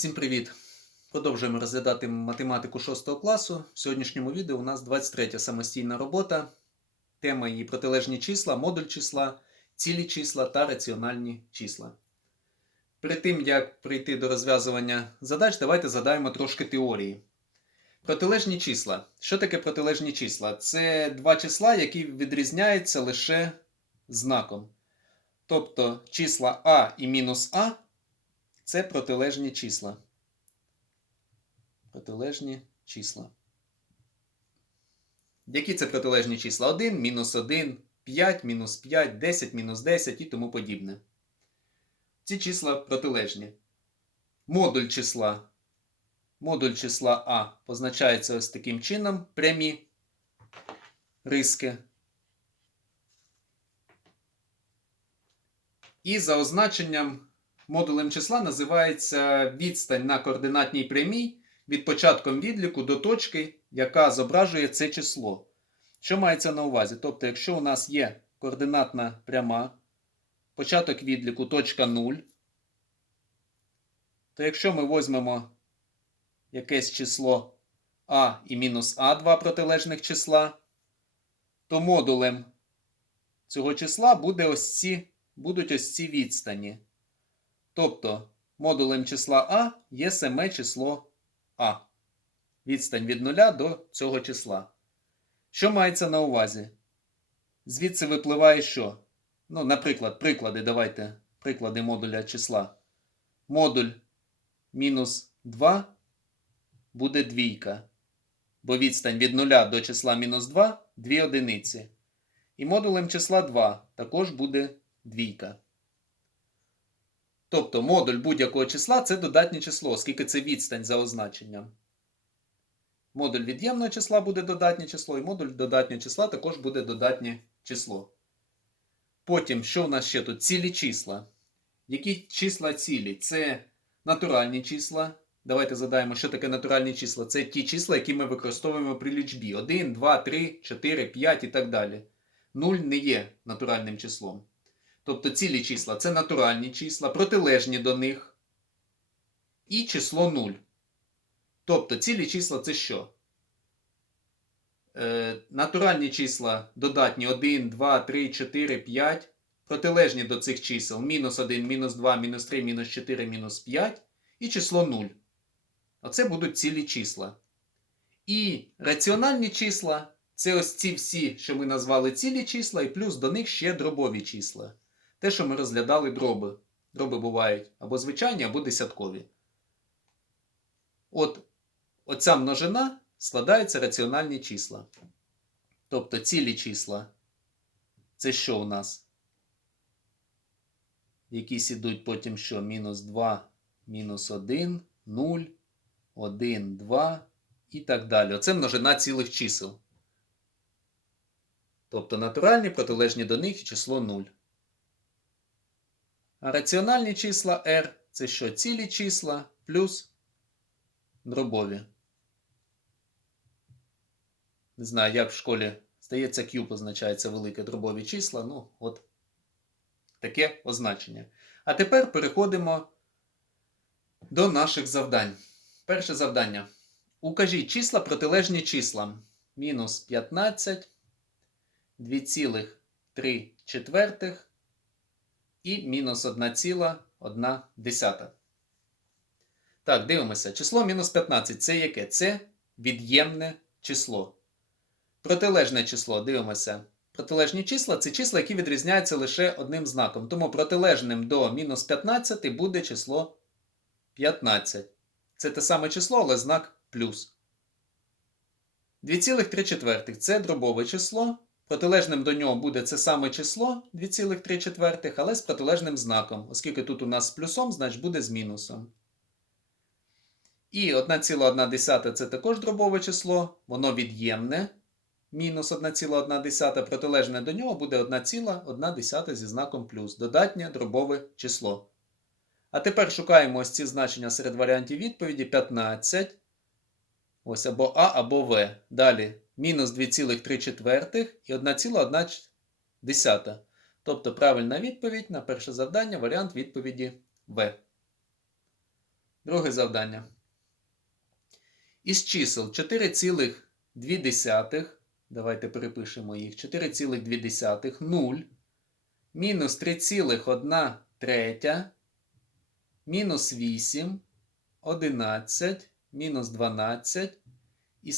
Всім привіт! Продовжуємо розглядати математику 6 класу. В сьогоднішньому відео у нас 23 самостійна робота. Тема її протилежні числа, модуль числа, цілі числа та раціональні числа. Перед тим, як прийти до розв'язування задач, давайте задаємо трошки теорії. Протилежні числа. Що таке протилежні числа? Це два числа, які відрізняються лише знаком. Тобто числа А і мінус А це протилежні числа. Протилежні числа. Які це протилежні числа? 1, мінус 1, 5, мінус 5, 10, мінус 10 і тому подібне. Ці числа протилежні. Модуль числа. Модуль числа А позначається ось таким чином. Прямі риски. І за означенням модулем числа називається відстань на координатній прямій від початком відліку до точки, яка зображує це число. Що мається на увазі? Тобто, якщо у нас є координатна пряма, початок відліку точка 0, то якщо ми візьмемо якесь число А і мінус А, два протилежних числа, то модулем цього числа буде ось ці, будуть ось ці відстані. Тобто модулем числа А є саме число А. Відстань від нуля до цього числа. Що мається на увазі? Звідси випливає що? Ну, наприклад, приклади, давайте. Приклади модуля числа. Модуль мінус 2 буде двійка. Бо відстань від 0 до числа мінус 2 2 одиниці. І модулем числа 2 також буде двійка. Тобто модуль будь-якого числа це додатнє число, оскільки це відстань за означенням. Модуль від'ємного числа буде додатнє число, і модуль додатнього числа також буде додатнє число. Потім, що у нас ще тут? Цілі числа. Які числа цілі? Це натуральні числа. Давайте задаємо, що таке натуральні числа. Це ті числа, які ми використовуємо при лічбі. 1, 2, 3, 4, 5 і так далі. 0 не є натуральним числом. Тобто цілі числа це натуральні числа, протилежні до них. І число 0. Тобто цілі числа це що? Е, натуральні числа додатні 1, 2, 3, 4, 5. Протилежні до цих чисел мінус 1, мінус 2, мінус 3, мінус 4, мінус 5. І число 0. Оце будуть цілі числа. І раціональні числа це ось ці всі, що ми назвали цілі числа, і плюс до них ще дробові числа. Те, що ми розглядали дроби. Дроби бувають або звичайні, або десяткові. От оця множина складаються раціональні числа. Тобто цілі числа. Це що у нас? Якісь ідуть потім що? Мінус 2, мінус 1, 0, 1, 2 і так далі. Оце множина цілих чисел. Тобто натуральні протилежні до них число 0. Раціональні числа R це що? Цілі числа плюс дробові. Не знаю, як в школі здається, Q позначається велике дробові числа. Ну, от таке означення. А тепер переходимо до наших завдань. Перше завдання. Укажіть числа протилежні числам. Мінус 15, 2,3 четвертих і мінус 1,1. Так, дивимося. Число мінус 15 це яке? Це від'ємне число. Протилежне число, дивимося. Протилежні числа це числа, які відрізняються лише одним знаком. Тому протилежним до мінус 15 буде число 15. Це те саме число, але знак плюс. 2,3 це дробове число. Протилежним до нього буде це саме число 2,3, але з протилежним знаком. Оскільки тут у нас з плюсом, значить буде з мінусом. І 1,1 це також дробове число, воно від'ємне. Мінус 1,1 протилежне до нього буде 1,1 зі знаком плюс. Додатнє дробове число. А тепер шукаємо ось ці значення серед варіантів відповіді 15. Ось або А, або В. Далі мінус 2,3 і 1,1. Тобто правильна відповідь на перше завдання варіант відповіді В. Друге завдання. Із чисел 4,2, давайте перепишемо їх, 4,2, 0, мінус 3,1 третя, мінус 8, 11, мінус 12 і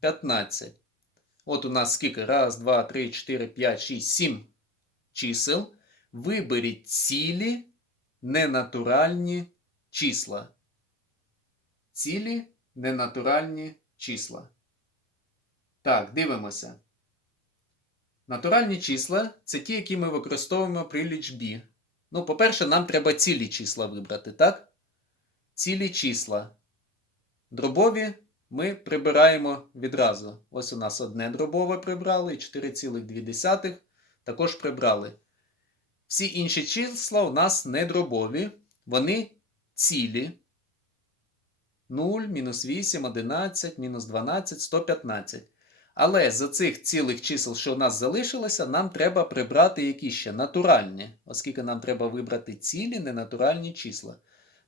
115. От у нас скільки? Раз, два, три, чотири, п'ять, шість, сім чисел. Виберіть цілі ненатуральні числа. Цілі ненатуральні числа. Так, дивимося. Натуральні числа це ті, які ми використовуємо при лічбі. Ну, по-перше, нам треба цілі числа вибрати, так? Цілі числа. Дробові ми прибираємо відразу. Ось у нас одне дробове прибрали і 4,2 також прибрали. Всі інші числа у нас не дробові, вони цілі. 0, мінус 8, 11, мінус 12, 115. Але з цих цілих чисел, що у нас залишилося, нам треба прибрати які ще натуральні, оскільки нам треба вибрати цілі ненатуральні числа.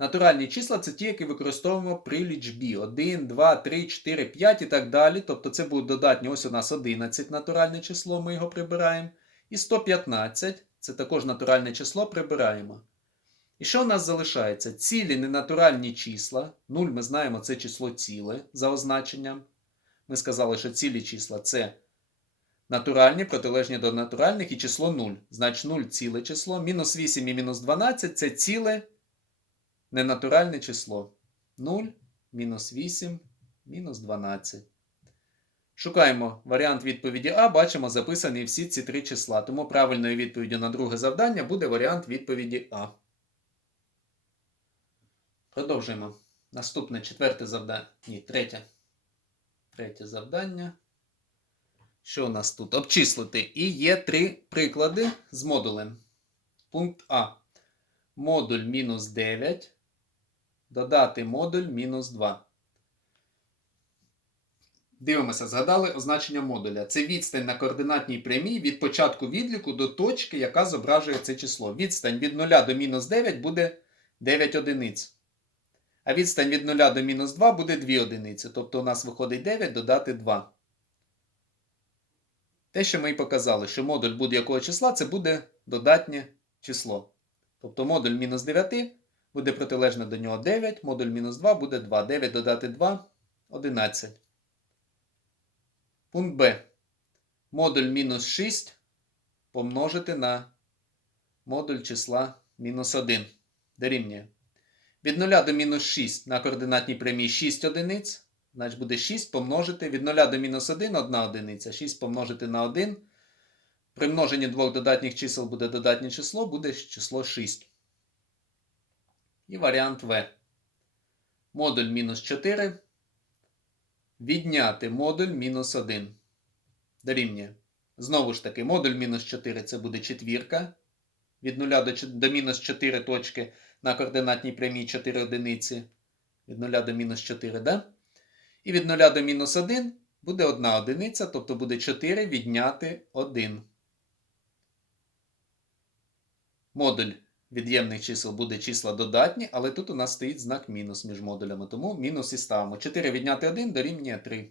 Натуральні числа це ті, які використовуємо при лічбі. 1, 2, 3, 4, 5 і так далі. Тобто це буде додатні, ось у нас 11 натуральне число, ми його прибираємо. І 115 це також натуральне число прибираємо. І що у нас залишається? Цілі ненатуральні числа. 0 ми знаємо, це число ціле за означенням. Ми сказали, що цілі числа це натуральні, протилежні до натуральних і число 0. Значить 0 ціле число. Мінус 8 і мінус 12 це ціле ненатуральне число. 0, мінус 8, мінус 12. Шукаємо варіант відповіді А, бачимо записані всі ці три числа. Тому правильною відповіддю на друге завдання буде варіант відповіді А. Продовжуємо. Наступне четверте завдання. Ні, третє. Третє завдання. Що у нас тут? Обчислити. І є три приклади з модулем. Пункт А. Модуль мінус 9. Додати модуль мінус 2. Дивимося, згадали означення модуля. Це відстань на координатній прямій від початку відліку до точки, яка зображує це число. Відстань від 0 до мінус 9 буде 9 одиниць. А відстань від 0 до мінус 2 буде 2 одиниці. Тобто у нас виходить 9 додати 2. Те, що ми і показали, що модуль будь-якого числа це буде додатнє число. Тобто модуль мінус 9 буде протилежне до нього 9, модуль мінус 2 буде 2. 9 додати 2 11. Пункт Б. Модуль мінус 6 помножити на модуль числа мінус 1. Дорівнює. Від 0 до мінус 6 на координатній прямій 6 одиниць. Значить буде 6 помножити від 0 до мінус 1 1 одиниця. 6 помножити на 1. При множенні двох додатніх чисел буде додатнє число, буде число 6. І варіант В. Модуль мінус 4. Відняти модуль мінус 1. Дорівнює. Знову ж таки, модуль мінус 4 це буде четвірка. Від 0 до, до мінус 4 точки на координатній прямій 4 одиниці. Від 0 до мінус 4, да? І від 0 до мінус 1 буде 1 одиниця, тобто буде 4 відняти 1. Модуль від'ємних чисел буде числа додатні, але тут у нас стоїть знак мінус між модулями, тому мінус і ставимо. 4 відняти 1 дорівнює 3.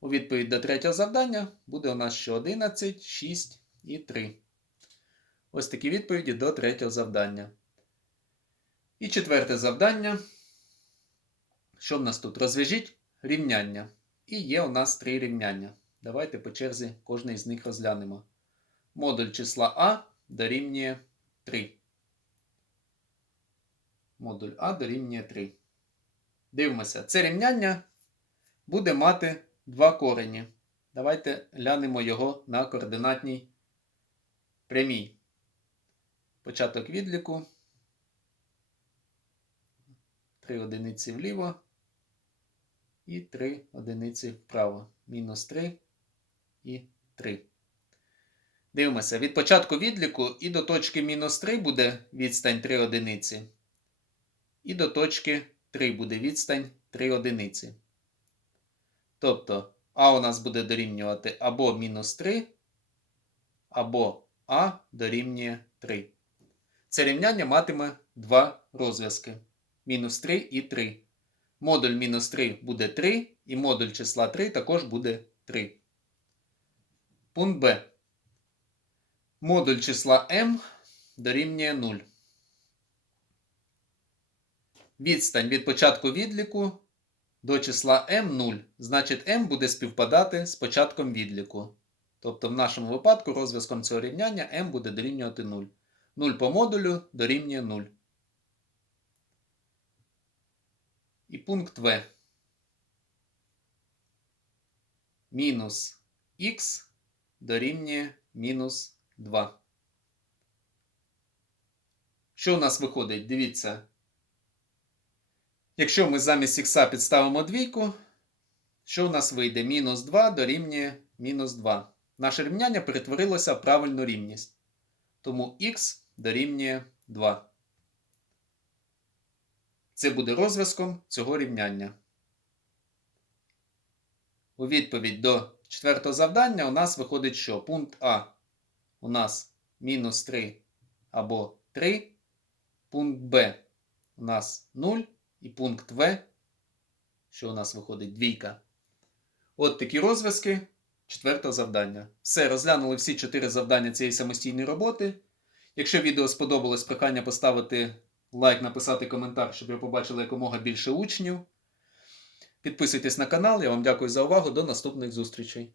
У відповідь до третього завдання буде у нас ще 11, 6 і 3. Ось такі відповіді до третього завдання. І четверте завдання. Що в нас тут? Розв'яжіть рівняння. І є у нас три рівняння. Давайте по черзі кожне з них розглянемо. Модуль числа А дорівнює 3. Модуль А дорівнює 3. Дивимося, це рівняння буде мати два корені. Давайте глянемо його на координатній прямій. Початок відліку. 3 одиниці вліво і 3 одиниці вправо. Мінус 3 і 3. Дивимося, від початку відліку і до точки мінус 3 буде відстань 3 одиниці. І до точки 3 буде відстань 3 одиниці. Тобто А у нас буде дорівнювати або мінус 3, або А дорівнює 3. Це рівняння матиме два розв'язки. мінус 3 і 3. Модуль мінус 3 буде 3, і модуль числа 3 також буде 3. Пункт Б. Модуль числа m дорівнює 0. Відстань від початку відліку до числа m 0. Значить, m буде співпадати з початком відліку. Тобто, в нашому випадку розв'язком цього рівняння m буде дорівнювати 0. 0 по модулю дорівнює 0. І пункт В. Мінус х дорівнює мінус 2. Що у нас виходить? Дивіться. Якщо ми замість х підставимо двійку, що у нас вийде? Мінус 2 дорівнює мінус 2. Наше рівняння перетворилося в правильну рівність. Тому х дорівнює 2. Це буде розв'язком цього рівняння. У відповідь до четвертого завдання у нас виходить, що пункт А у нас мінус 3 або 3, пункт Б у нас 0 і пункт В, що у нас виходить двійка. От такі розв'язки четвертого завдання. Все, розглянули всі чотири завдання цієї самостійної роботи. Якщо відео сподобалось, прохання поставити лайк, написати коментар, щоб ви побачили якомога більше учнів. Підписуйтесь на канал, я вам дякую за увагу. До наступних зустрічей.